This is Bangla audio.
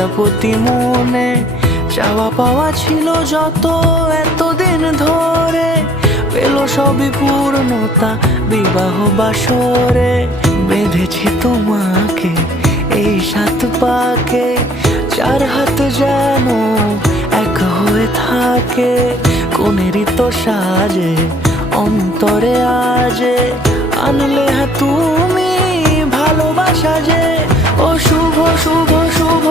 প্রজাপতি মনে চাওয়া পাওয়া ছিল যত এতদিন ধরে, পেল সবই পূর্ণতা বিবাহ বাসরে। বেঁধেছি তোমাকে এই 7 পাকে, 4 হাত যেন এক হয়ে থাকে। কোনেরই তো সাজে অন্তরে আজে আনলে তুমি ভালোবাসা যে। ও শুভ শুভ শুভ